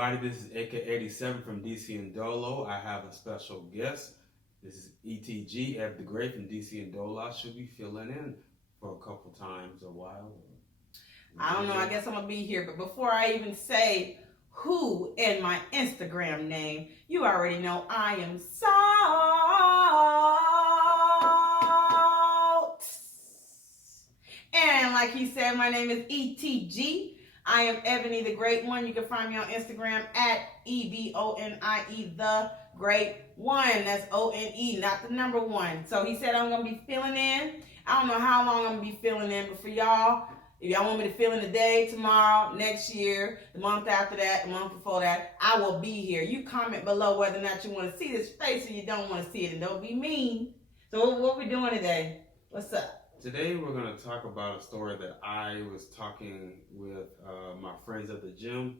everybody. This is AK87 from DCNDolo. I have a special guest. This is ETG, Ed the Great from DCNDolo. I should be filling in for a couple times, a while. I don't know. I guess I'm going to be here. But before I even say who in my Instagram name, you already know I am Salt. And like he said, my name is ETG. I am Ebony the Great One. You can find me on Instagram at EBONIE the Great One. That's ONE, not the number one. So he said I'm going to be filling in. I don't know how long I'm going to be filling in, but for y'all, if y'all want me to fill in today, tomorrow, next year, the month after that, the month before that, I will be here. You comment below whether or not you want to see this face or you don't want to see it, and don't be mean. So what we doing today? What's up? Today we're going to talk about a story that I was talking with my friends at the gym,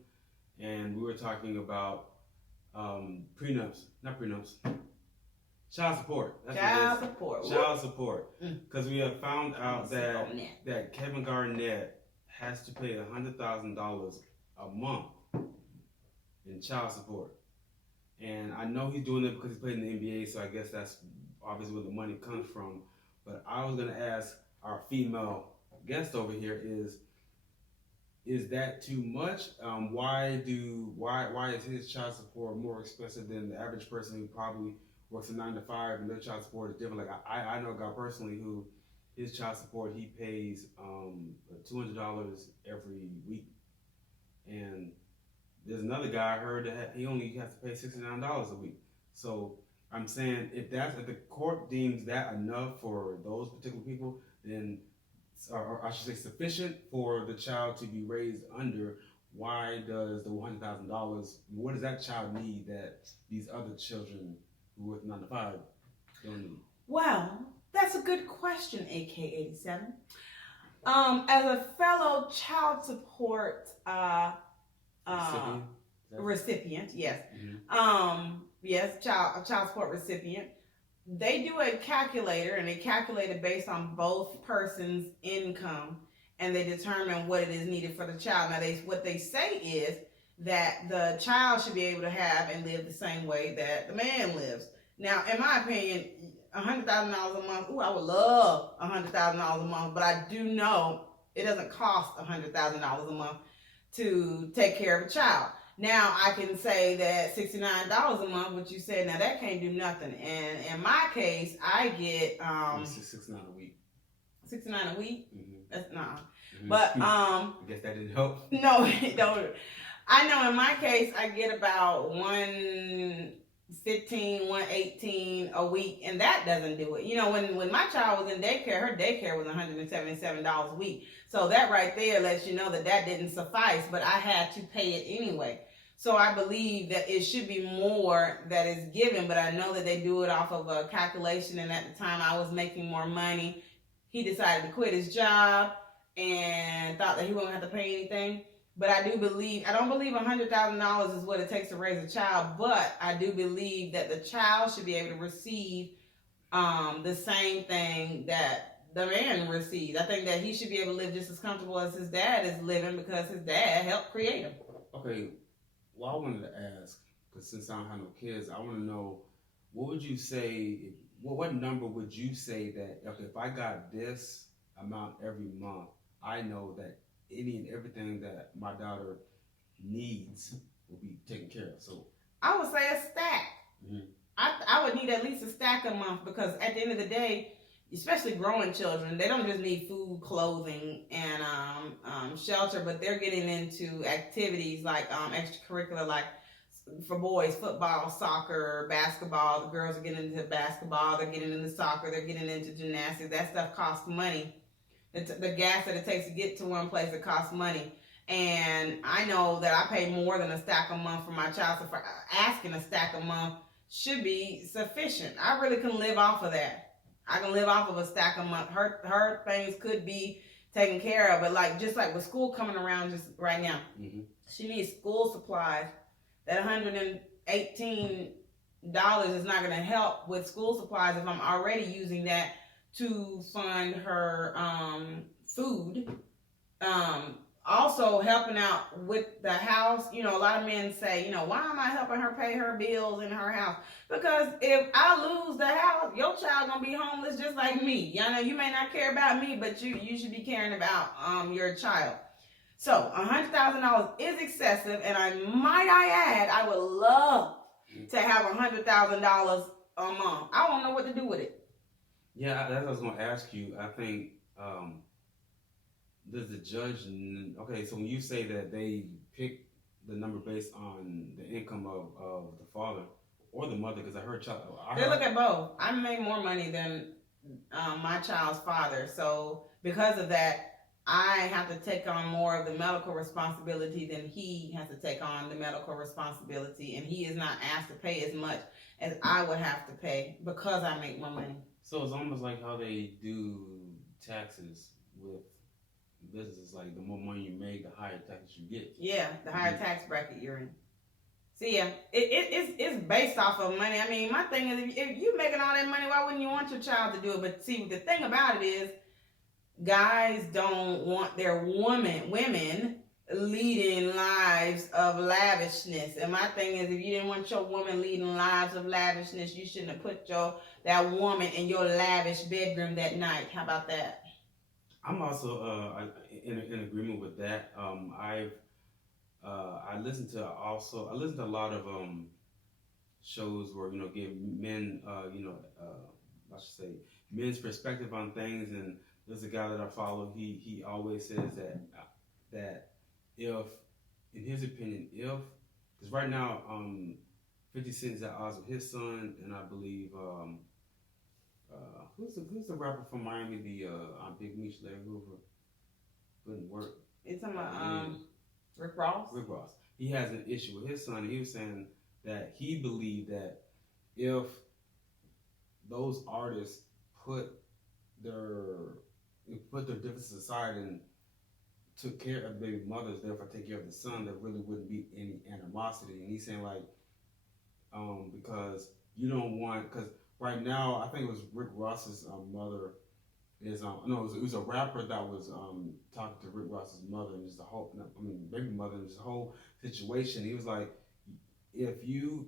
and we were talking about child support. Child support. Child support. Because we have found out that Kevin Garnett has to pay $100,000 a month in child support. And I know he's doing it because he's playing in the NBA, so I guess that's obviously where the money comes from. But I was going to ask our female guest over here, is that too much? Why is his child support more expensive than the average person who probably works a 9 to 5 and their child support is different? Like I know a guy personally who his child support, he pays $200 every week, and there's another guy I heard that he only has to pay $69 a week. So I'm saying if the court deems that enough for those particular people, then, or I should say sufficient for the child to be raised under, why does the $100,000, what does that child need that these other children who work 9 to 5 don't need? Well, that's a good question, AK87. As a fellow child support recipient, yes. Mm-hmm. Yes, child support recipient. They do a calculator, and they calculate it based on both persons' income, and they determine what it is needed for the child. Now, what they say is that the child should be able to have and live the same way that the man lives. Now, in my opinion, $100,000 a month, I would love $100,000 a month, but I do know it doesn't cost $100,000 a month to take care of a child. Now, I can say that $69 a month, what you said, now that can't do nothing. And in my case, I get... $69 a week. $69 a week? Mm-hmm. That's not. Mm-hmm. But... I guess that didn't help. No, it don't. I know in my case, I get about $115, $118 a week, and that doesn't do it. You know, when my child was in daycare, her daycare was $177 a week. So that right there lets you know that didn't suffice, but I had to pay it anyway. So I believe that it should be more that is given, but I know that they do it off of a calculation, and at the time I was making more money. He decided to quit his job and thought that he wouldn't have to pay anything. But I don't believe $100,000 is what it takes to raise a child, but I do believe that the child should be able to receive the same thing that the man receives. I think that he should be able to live just as comfortable as his dad is living because his dad helped create him. Okay, well, I wanted to ask, because since I don't have no kids, I want to know, what would you say, what number would you say that, okay, if I got this amount every month, I know that any and everything that my daughter needs will be taken care of? So I would say a stack. Mm-hmm. I would need at least a stack a month, because at the end of the day, especially growing children, they don't just need food, clothing, and shelter, but they're getting into activities like extracurricular, like for boys, football, soccer, basketball. The girls are getting into basketball, they're getting into soccer, they're getting into gymnastics. That stuff costs money. The gas that it takes to get to one place, it costs money. And I know that I pay more than a stack a month for my child, so for asking a stack a month should be sufficient. I really can live off of that. I can live off of a stack a month. Her things could be taken care of, but just like with school coming around just right now, mm-hmm. She needs school supplies. That $118 is not going to help with school supplies if I'm already using that to fund her food, also helping out with the house. You know, a lot of men say, you know, why am I helping her pay her bills in her house? Because if I lose the house, your child gonna be homeless just like me. You know, you may not care about me, but you should be caring about your child. So $100,000 is excessive, and I add, I would love to have $100,000 a month. I don't know what to do with it. Yeah, that's what I was gonna ask you. I think does the judge? Okay, so when you say that they pick the number based on the income of the father or the mother, because I heard they look at both. I make more money than my child's father, so because of that, I have to take on more of the medical responsibility than he has to take on the medical responsibility, and he is not asked to pay as much as I would have to pay because I make more money. So it's almost like how they do taxes with businesses. Like the more money you make, the higher taxes you get. Yeah, the higher tax bracket you're in. See, yeah, it's based off of money. I mean, my thing is, if you're making all that money, why wouldn't you want your child to do it? But see, the thing about it is, guys don't want their women leading lives of lavishness. And my thing is, if you didn't want your woman leading lives of lavishness, you shouldn't have put that woman in your lavish bedroom that night. How about that? I'm also in agreement with that. I listen to a lot of shows where give men I should say men's perspective on things, and there's a guy that I follow. He always says that if, in his opinion, because right now 50 Cent is at odds with his son, and I believe who's the rapper from Miami, the Big Meech, Larry Hoover, couldn't work. It's about Rick Ross. Rick Ross. He has an issue with his son, and he was saying that he believed that if those artists put their differences aside and took care of the baby mothers, therefore take care of the son, there really wouldn't be any animosity. And he's saying because you don't want, because right now I think it was Rick Ross's mother is it was a rapper that was talking to Rick Ross's mother, and just baby mother, and this whole situation. He was like, if you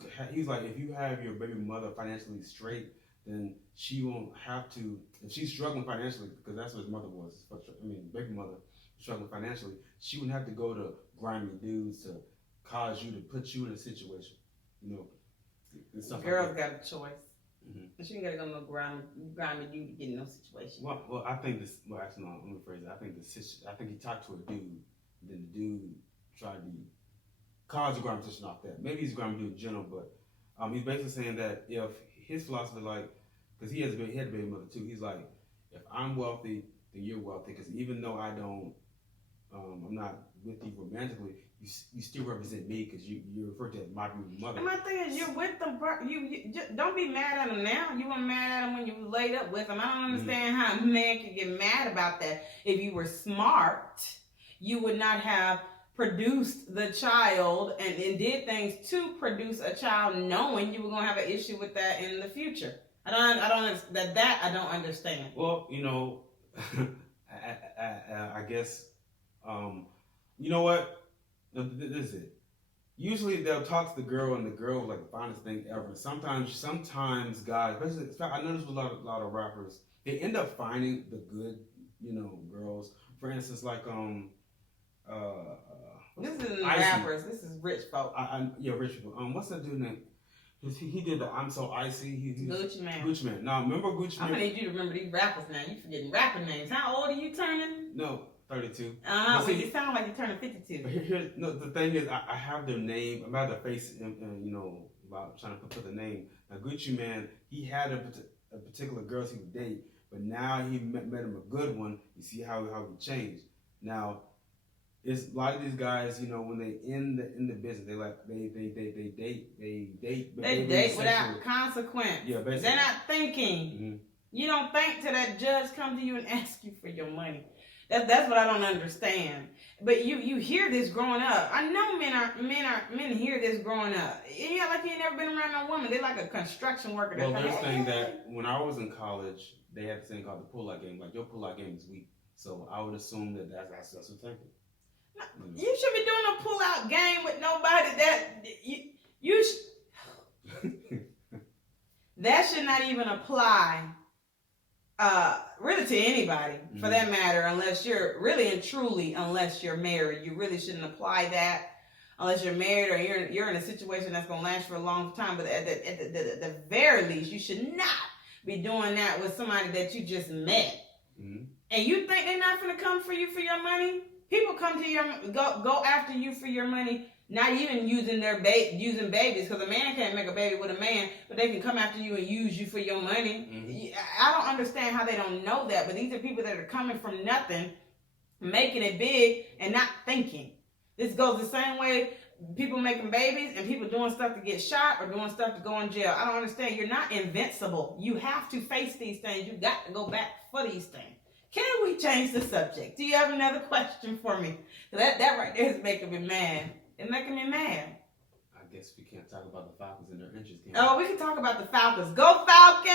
have your baby mother financially straight, then she won't have to, if she's struggling financially, because that's what his mother was, baby mother struggling financially, she wouldn't have to go to grimy dudes to cause you to put you in a situation, and stuff. Girls like that. got a choice. Mm-hmm. She ain't gotta go no grimy dude to get in no situation. Well, I think this. Well, actually, no. Let me rephrase it. I think he talked to a dude, then the dude tried to cause a grimy situation off that. Maybe he's a grimy dude in general, but he's basically saying that if his philosophy, because he had a baby mother too. He's like, if I'm wealthy, then you're wealthy. Because even though I'm not with you romantically, you still represent me, because you refer to as my mother. And my thing is, you're with them. You just, don't be mad at him now. You were mad at him when you laid up with him. I don't understand how a man could get mad about that. If you were smart, you would not have produced the child and did things to produce a child, knowing you were going to have an issue with that in the future. I don't understand. Well, I guess, you know what? This is it. Usually they'll talk to the girl, and the girl like the finest thing ever. Sometimes guys, especially I noticed with a lot of rappers, they end up finding the good, girls. For instance, like this isn't rappers. This is rich folk. Rich people. What's that dude name? He did the I'm So Icy. Gucci Man. Gucci Man. Now remember Gucci Man? I'm gonna need you to remember these rappers now. You forgetting rapper names. How old are you turning? No. 32. Well, you sound like you're turning 52. But the thing is, I have their name. I'm about to face, about trying to put the name. Now, Gucci Man, he had a particular girl he would date, but now he met him a good one. You see how he changed. Now, it's a lot of these guys, when they in the business, they date without consequence. Yeah, basically. They're not thinking. Mm-hmm. You don't think till that judge come to you and ask you for your money. That's what I don't understand. But you hear this growing up. I know men hear this growing up. Yeah, like you ain't never been around no woman. They like a construction worker. Well, they're saying that when I was in college, they had this thing called the pull-out game. Like, your pull-out game is weak. So I would assume that's what's happening. You should be doing a pull-out game with nobody that you that should not even apply really to anybody for that matter, unless you're really and truly, unless you're married. You really shouldn't apply that unless you're married or you're in a situation that's going to last for a long time. But at the very least, you should not be doing that with somebody that you just met. Mm-hmm. And you think they're not going to come for you for your money? People come to go after you for your money, not even using using babies, because a man can't make a baby with a man, but they can come after you and use you for your money. Mm-hmm. I don't understand how they don't know that, but these are people that are coming from nothing, making it big, and not thinking. This goes the same way people making babies and people doing stuff to get shot or doing stuff to go in jail. I don't understand. You're not invincible. You have to face these things. You got to go back for these things. Can we change the subject? Do you have another question for me? That right there is making me mad. It's making me mad. I guess we can't talk about the Falcons and their interest. Oh, we can talk about the Falcons. Go Falcons!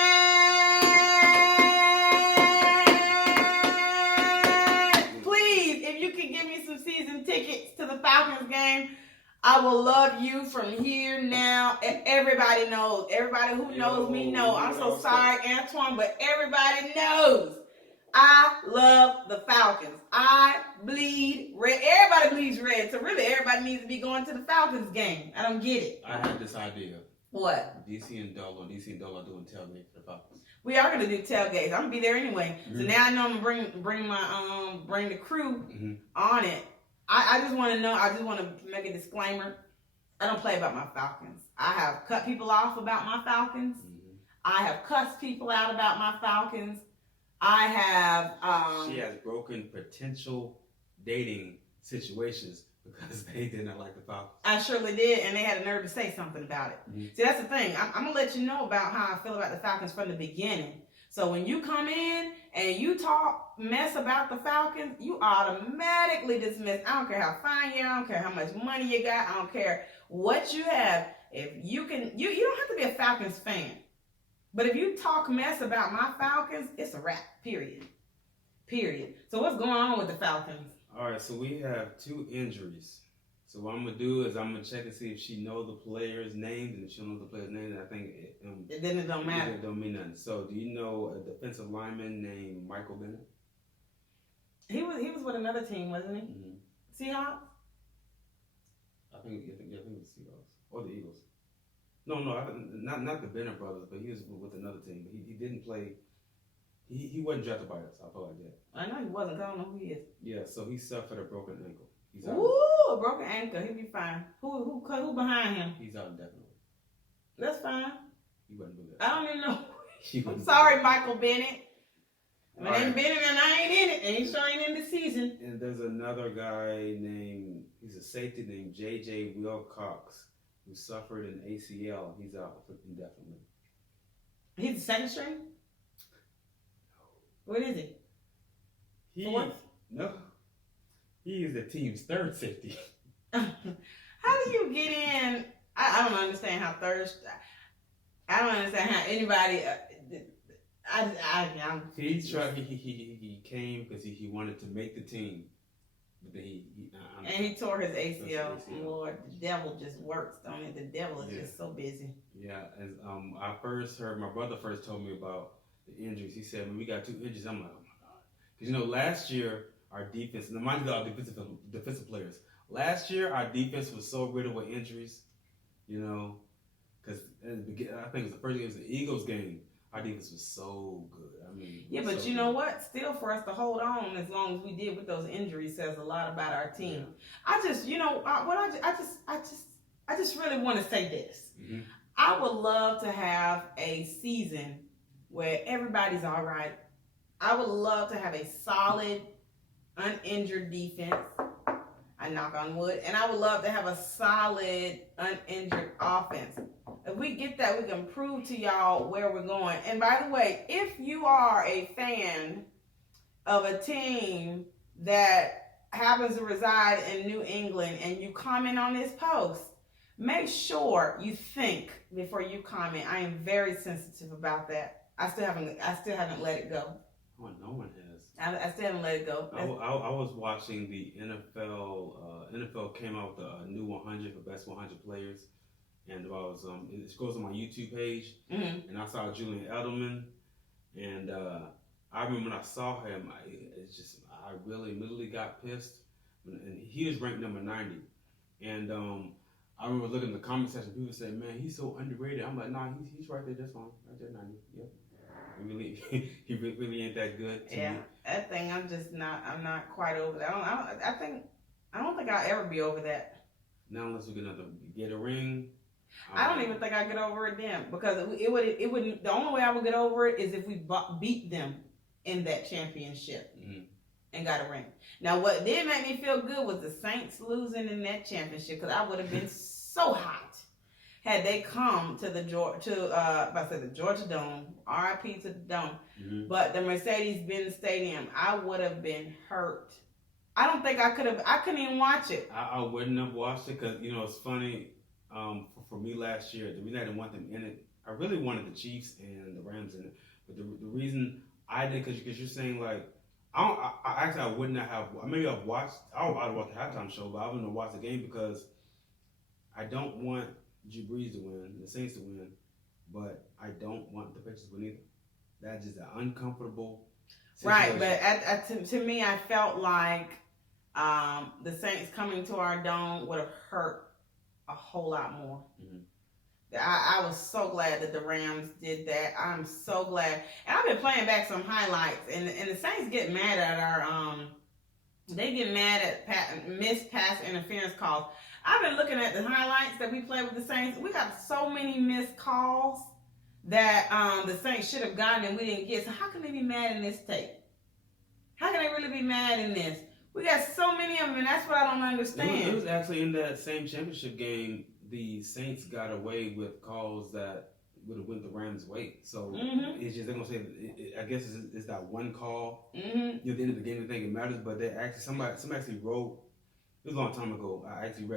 Please, if you can give me some season tickets to the Falcons game, I will love you from here now. And everybody knows. Everybody who knows me knows. I'm so sorry, Antoine, but everybody knows. I love the Falcons. I bleed red. Everybody bleeds red. So really, everybody needs to be going to the Falcons game. I don't get it. I had this idea. What? DCNDolo doing tailgate for the Falcons. We are gonna do tailgates. I'm gonna be there anyway. Mm-hmm. So now I know I'm gonna bring my bring the crew on it. I just want to know. I just want to make a disclaimer. I don't play about my Falcons. I have cut people off about my Falcons. Mm-hmm. I have cussed people out about my Falcons. I have. She has broken potential dating situations because they did not like the Falcons. I surely did, and they had a nerve to say something about it. Mm-hmm. See, that's the thing. I'm going to let you know about how I feel about the Falcons from the beginning. So when you come in and you talk mess about the Falcons, you automatically dismissed. I don't care how fine you are. I don't care how much money you got. I don't care what you have. If you can, you don't have to be a Falcons fan. But if you talk mess about my Falcons, it's a wrap, period. So what's going on with the Falcons? All right, so we have 2 injuries. So what I'm going to do is I'm going to check and see if she knows the player's name. And if she knows the player's name, then I think then it don't matter. It don't mean nothing. So do you know a defensive lineman named Michael Bennett? He was with another team, wasn't he? Mm-hmm. Seahawks? I think it was Seahawks. Or the Eagles. No, not the Bennett brothers, but he was with another team. He didn't play. He wasn't drafted by us. I feel like that. I know he wasn't. I don't know who he is. Yeah, so he suffered a broken ankle. He's out. A broken ankle. He'll be fine. Who behind him? He's out indefinitely. That's fine. He wasn't doing that. I don't even know. I'm sorry, Michael Bennett. My name Bennett and I ain't in it. And he sure ain't in the season. And there's another guy he's a safety named J.J. Wilcox, who suffered an ACL. He's out indefinitely. He's the second string? What is he? Fourth? No. He is the team's third safety. How do you get in? I don't understand how I don't understand how anybody. He came because he wanted to make the team. But he tore his ACL. Lord, the devil just works, don't it? The devil is just so busy. Yeah, as I first heard, my brother first told me about the injuries. He said, when we got 2 injuries, I'm like, oh my God. Because, last year, our defense, and mind you, our defensive players, last year, our defense was so riddled with injuries, because I think it was the first game, it was the Eagles game. Our defense was so good. Yeah, but so you know what? Still, for us to hold on as long as we did with those injuries says a lot about our team. Yeah. I just really want to say this. Mm-hmm. I would love to have a season where everybody's all right. I would love to have a solid, uninjured defense. I knock on wood. And I would love to have a solid, uninjured offense. If we get that, we can prove to y'all where we're going. And by the way, if you are a fan of a team that happens to reside in New England and you comment on this post, make sure you think before you comment. I am very sensitive about that. I still haven't let it go. Oh, no one has. I still haven't let it go. I was watching the NFL. NFL came out with a new 100 for best 100 players, and it goes on my YouTube page, and I saw Julian Edelman, and I remember when I saw him, I really immediately got pissed, and he was ranked number 90, and I remember looking in the comment section, people say, "Man, he's so underrated." I'm like, "Nah, he's right there, just fine, right there, 90." Yep. He really ain't that good to me. That thing, I'm not quite over that. I don't think I'll ever be over that. Now, unless we get a ring. I don't even think I get over it then, because it would. The only way I would get over it is if we beat them in that championship and got a ring. Now, what did make me feel good was the Saints losing in that championship, because I would have been so hot had they come to the Georgia Dome, RIP to the Dome, but the Mercedes-Benz Stadium, I would have been hurt. I don't think I couldn't even watch it. I wouldn't have watched it, because, it's funny, for me last year, the reason I didn't want them in it, I really wanted the Chiefs and the Rams in it, but the reason I did, because you're saying, like, I would not have, maybe I'd watch the halftime show, but I wouldn't have watched the game, because I don't want Drew Brees to win, the Saints to win, but I don't want the Patriots to win either. That's just an uncomfortable situation. Right, but to me, I felt like the Saints coming to our dome would have hurt a whole lot more. I was so glad that the Rams did that. I'm so glad. And I've been playing back some highlights, and the Saints get mad at missed pass interference calls. I've been looking at the highlights that we played with the Saints. We got so many missed calls that the Saints should have gotten and we didn't get. So how can they be mad in this tape? How can they really be mad in this? We got so many of them, and that's what I don't understand. It was actually in that same championship game, the Saints got away with calls that would have went the Rams' way. So it's just, they're going to say, I guess it's that one call. At the end of the game, they think it matters, but they actually, somebody actually wrote, it was a long time ago,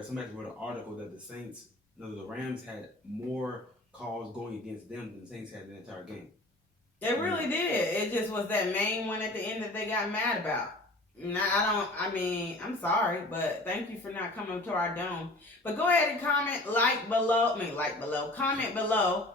somebody wrote an article that the Rams had more calls going against them than the Saints had in the entire game. They really did. It just was that main one at the end that they got mad about. I'm sorry, but thank you for not coming to our dome. But go ahead and comment, comment below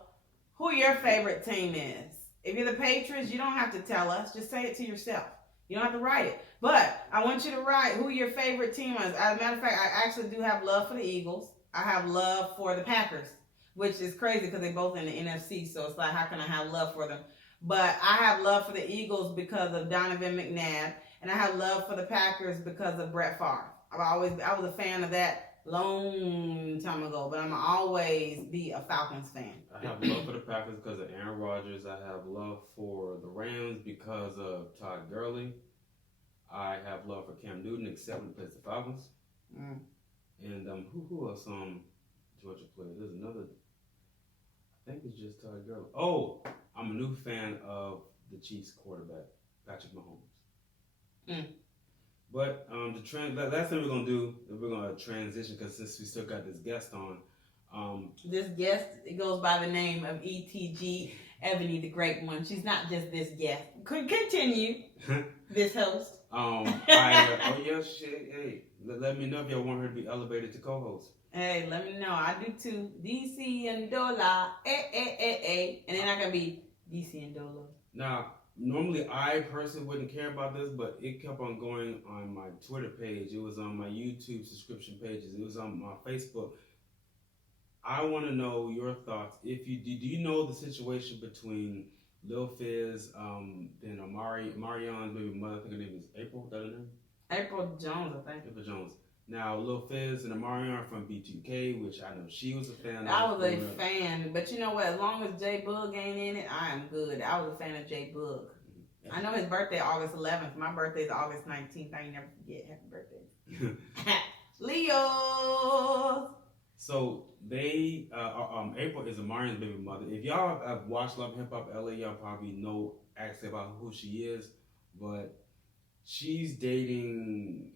who your favorite team is. If you're the Patriots, you don't have to tell us. Just say it to yourself. You don't have to write it. But I want you to write who your favorite team is. As a matter of fact, I actually do have love for the Eagles. I have love for the Packers, which is crazy because they're both in the NFC. So it's like, how can I have love for them? But I have love for the Eagles because of Donovan McNabb. And I have love for the Packers because of Brett Favre. I was a fan of that long time ago, but I'm always be a Falcons fan. I have love for the Packers because of Aaron Rodgers. I have love for the Rams because of Todd Gurley. I have love for Cam Newton, except when he plays the Falcons. And who else Georgia players? There's another. I think it's just Todd Gurley. Oh, I'm a new fan of the Chiefs quarterback, Patrick Mahomes. But last thing we're gonna do is we're gonna transition, because since we still got this guest on, this guest, it goes by the name of ETG Ebony the Great One. She's not just this guest. Continue, this host. Hey, let me know if y'all want her to be elevated to co-host. Hey, let me know. I do too. DCNDolo, and then I can be DCNDolo. Now, normally I personally wouldn't care about this, but it kept on going on my Twitter page. It was on my YouTube subscription pages. It was on my Facebook. I want to know your thoughts. Do you know the situation between Lil Fizz and Marion's baby mother? I think her name is April. Is that her name? April Jones, I think. April Jones. Now, Lil Fizz and Marion are from B2K, which I know she was a fan of. I was a fan, but you know what? As long as J Bug ain't in it, I am good. I was a fan of J Bug. I know his birthday August 11th. My birthday is August 19th. I ain't never forget. Happy birthday. Leo! So, April is Marion's baby mother. If y'all have watched Love Hip Hop LA, y'all probably know actually about who she is, but she's dating,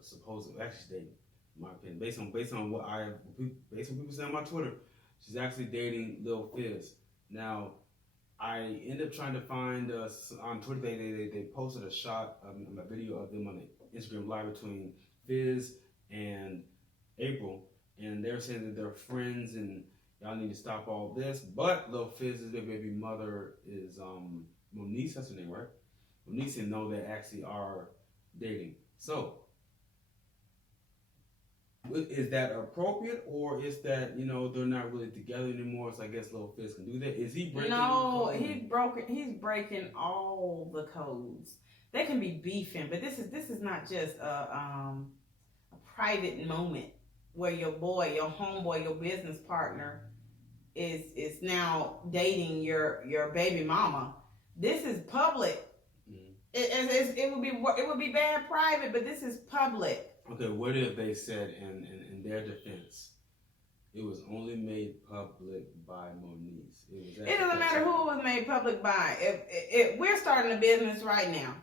supposedly, actually she's dating, in my opinion, based on what people say on my Twitter, she's actually dating Lil Fizz. Now, I ended up trying to find on Twitter. They posted a shot, a video of them on the Instagram live between Fizz and Apryl, and they're saying that they're friends and y'all need to stop all this. But Lil Fizz's baby mother is Moniece, that's her name, right? Moniece and know they actually are dating. So is that appropriate, or is that they're not really together anymore? So I guess Lil Fizz can do that. Is he breaking? No, he's breaking all the codes. They can be beefing, but this is not just a private moment where your boy, your homeboy, your business partner is now dating your baby mama. This is public. It would be bad private, but this is public. Okay, what if they said in their defense, it was only made public by Moniece? It doesn't matter who it was made public by. If we're starting a business right now,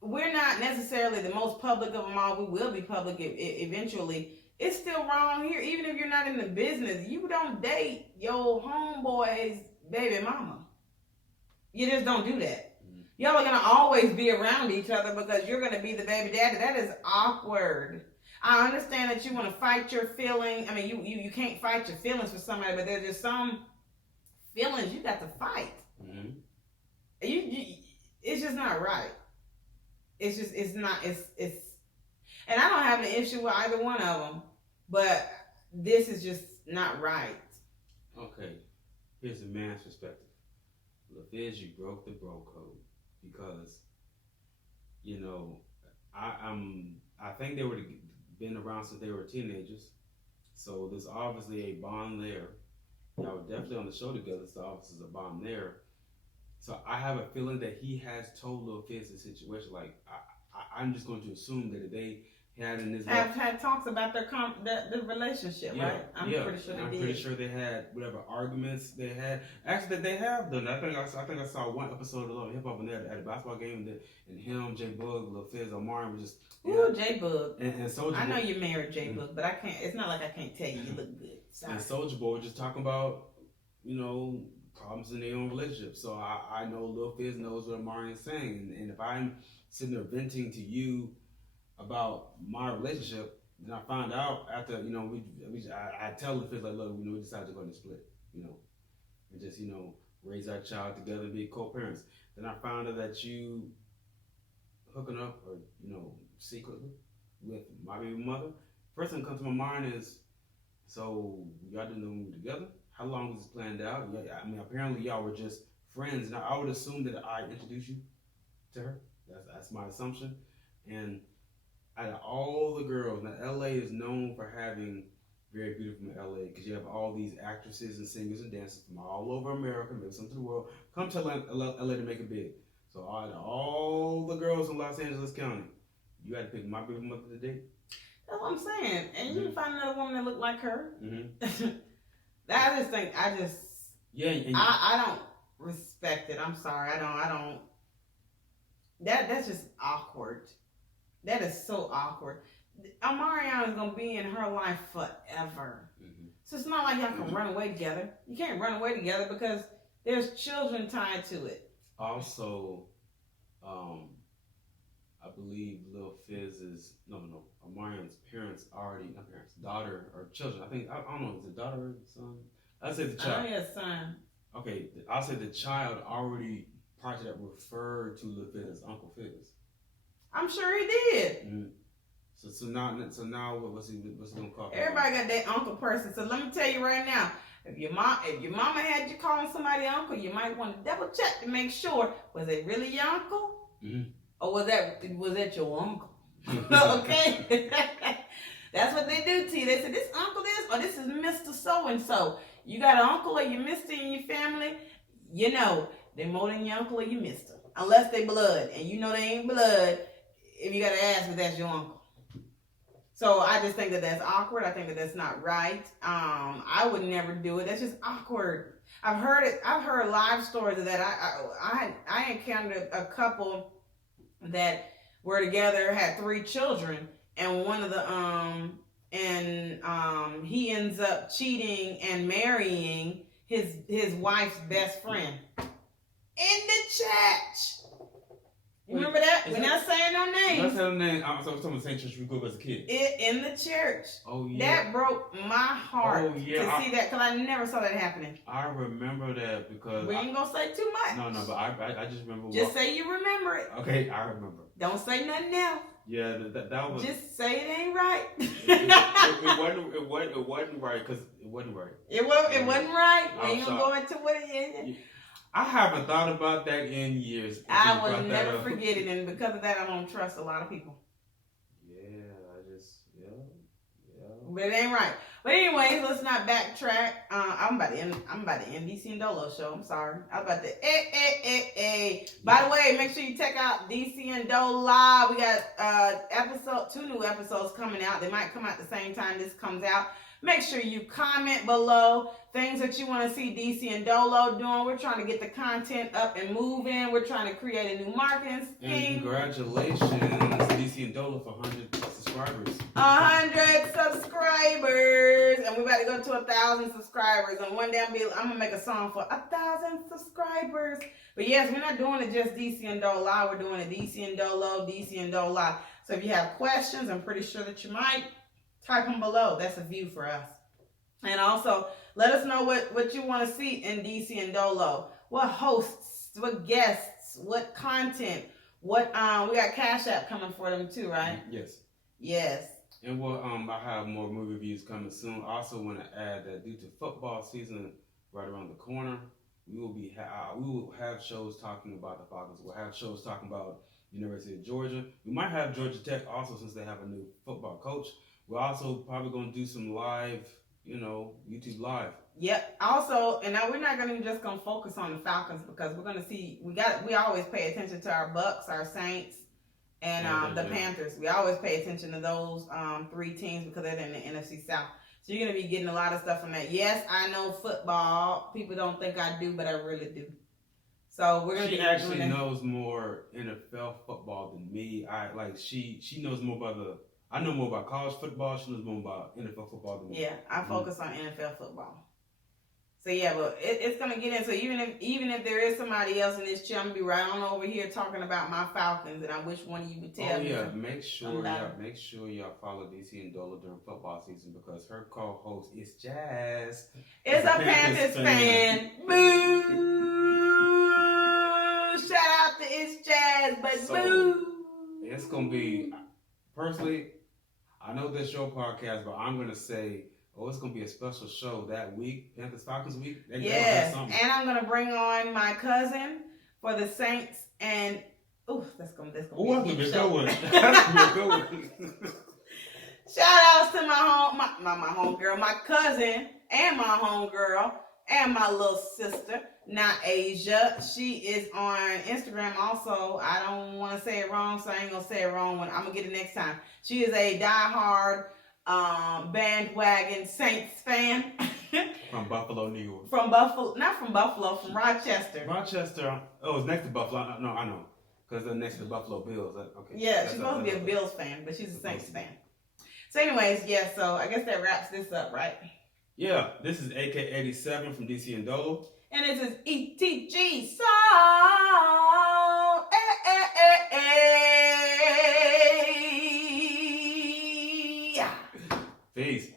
we're not necessarily the most public of them all. We will be public eventually. It's still wrong here. Even if you're not in the business, you don't date your homeboy's baby mama. You just don't do that. Y'all are going to always be around each other because you're going to be the baby daddy. That is awkward. I understand that you want to fight your feelings. I mean, you can't fight your feelings for somebody, but there's just some feelings you got to fight. It's just not right. It's not, and I don't have an issue with either one of them, but this is just not right. Okay, here's a man's perspective. Lil Fizz, you broke the bro code because, I think they would have been around since they were teenagers, so there's obviously a bond there. Y'all were definitely on the show together, so obviously there's a bond there. So I have a feeling that he has told Lil Fizz the situation. Like I'm just going to assume that if they had in this had talks about the relationship, yeah, right? I'm pretty sure they did. Pretty sure they had whatever arguments they had. Actually, that they have done. I think I saw one episode of Love and Hip Hop at a basketball game, and him, J Bug, Lil Fizz, Omari was just. Ooh, J Bug. And Soulja Boy. I know you married J Bug, but I can't. It's not like I can't tell you look good. Sorry. And Soulja Boy was just talking about problems in their own relationship. So I know Lil Fizz knows what Omari is saying, and if I'm sitting there venting to you about my relationship, then I found out after I tell Lil Fizz like, look, we decided to go and split, and just raise our child together and be co-parents. Then I found out that you hooking up or secretly with my baby mother. First thing that comes to my mind is, so y'all didn't know we were together? How long was this planned out? I mean, apparently y'all were just friends, and I would assume that I introduced you to her. That's my assumption. And out of all the girls, now LA is known for having very beautiful LA because you have all these actresses and singers and dancers from all over America, maybe some to the world, come to LA to make it big. So out of all the girls in Los Angeles County, you had to pick my baby mother to date? That's what I'm saying. And you can find another woman that look like her. I don't respect it. I'm sorry. I don't. That's just awkward. That is so awkward. Omarion is gonna be in her life forever. So it's not like y'all can run away together. You can't run away together because there's children tied to it. Also, I believe Lil Fizz's Omarion's daughter or children. I don't know, is it daughter or son? I say the child. I know his son. Okay, I'll say the child already prior to that referred to Lil Fizz as Uncle Fizz. I'm sure he did. So now what's he gonna call? Everybody got that uncle person. So let me tell you right now, if your mama had you calling somebody uncle, you might want to double check to make sure, was it really your uncle? Or was that your uncle? Okay? That's what they do to you. They say, this uncle is, or this is Mr. So-and-so. You got an uncle or your mister in your family, they're more than your uncle or your mister. Unless they blood. And they ain't blood if you got to ask if that's your uncle. So I just think that that's awkward. I think that that's not right. I would never do it. That's just awkward. I've heard it. I've heard live stories of that. I encountered a couple that were together, had 3 children, and one of the he ends up cheating and marrying his wife's best friend in the church. You remember that? We're not saying no names. Not saying no names. I'm talking the same church we grew up as a kid. In the church. Oh yeah. That broke my heart to see that, because I never saw that happening. I remember that because we ain't gonna say too much. No, but I just remember. Just say you remember it. Okay, I remember. Don't say nothing else. Yeah, that was. Just say it ain't right. it wasn't right because it wasn't right. It wasn't right. We ain't gonna go into what it is. I haven't thought about that in years. I will never forget it, and because of that, I don't trust a lot of people. Yeah. But it ain't right. But anyways, let's not backtrack. I'm about to end DCNDolo show. I'm sorry. I was about to By the way, make sure you check out DCNDolo Live. We got two new episodes coming out. They might come out the same time this comes out. Make sure you comment below things that you want to see DCNDolo doing. We're trying to get the content up and moving. We're trying to create a new marketing scheme. And congratulations, DCNDolo, for 100 subscribers. 100 subscribers, and we're about to go to 1,000 subscribers. And one day I'm gonna make a song for 1,000 subscribers. But yes, we're not doing it just DCNDolo Live. We're doing it DCNDolo Live. So if you have questions, I'm pretty sure that you might. Type them below. That's a view for us. And also, let us know what you want to see in DCNDolo. What hosts, what guests, what content, what we got Cash App coming for them too, right? Yes. And I have more movie reviews coming soon. I also want to add that due to football season right around the corner, we will have shows talking about the Falcons. We'll have shows talking about University of Georgia. We might have Georgia Tech also, since they have a new football coach. We're also probably going to do some live, YouTube live. Yep. Also, and now we're not going to just focus on the Falcons, because we're going to see, we always pay attention to our Bucks, our Saints, and the Panthers. We always pay attention to those three teams because they're in the NFC South. So you're going to be getting a lot of stuff from that. Yes, I know football. People don't think I do, but I really do. So we're going to She actually knows more NFL football than me. She knows more about I know more about college football. She knows more about NFL football than me. Yeah, I focus on NFL football. So yeah, but it's gonna get in. So even if there is somebody else in this chair, I'm gonna be right on over here talking about my Falcons, and I wish one of you would tell me. Oh yeah, make sure y'all follow DCNDolo during football season, because her co-host is Jazz. It's a Panthers fan. Boo! Shout out to It's Jazz, but boo! It's gonna be, personally, I know this your podcast, but I'm gonna say, it's gonna be a special show that week, Panthers Falcons week. Yes, and I'm gonna bring on my cousin for the Saints, and that's gonna be a good show. That's gonna be a good one. Shout outs to my cousin, and my homegirl, and my little sister, not Asia. She is on Instagram also. I don't want to say it wrong, so I ain't gonna say it wrong. I'm gonna get it next time. She is a diehard bandwagon Saints fan. From Buffalo, New York. Not from Buffalo, from Rochester. Rochester. Oh, it's next to Buffalo. No, I know, because they're next to the Buffalo Bills. Okay. Yeah, she's supposed to be a Bills fan, but she's a Saints fan. So anyways, yeah, so I guess that wraps this up, right? Yeah, this is AK87 from DCNDolo. And this is ETG Soul. Peace.